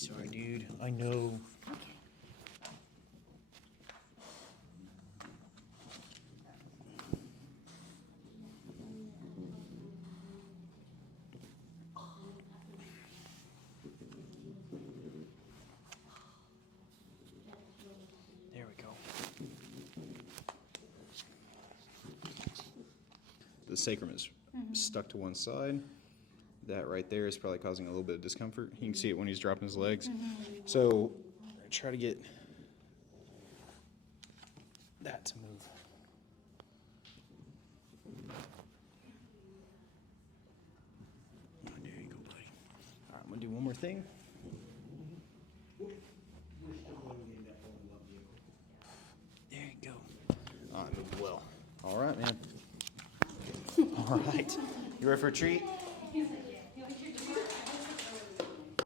Sorry, dude. I know. There we go. The sacrum is stuck to one side. That right there is probably causing a little bit of discomfort. You can see it when he's dropping his legs. So try to get that to move. Oh, there you go, buddy. All right, I'm gonna do one more thing. There you go. All right, moved well. All right, man. All right. You ready for a treat?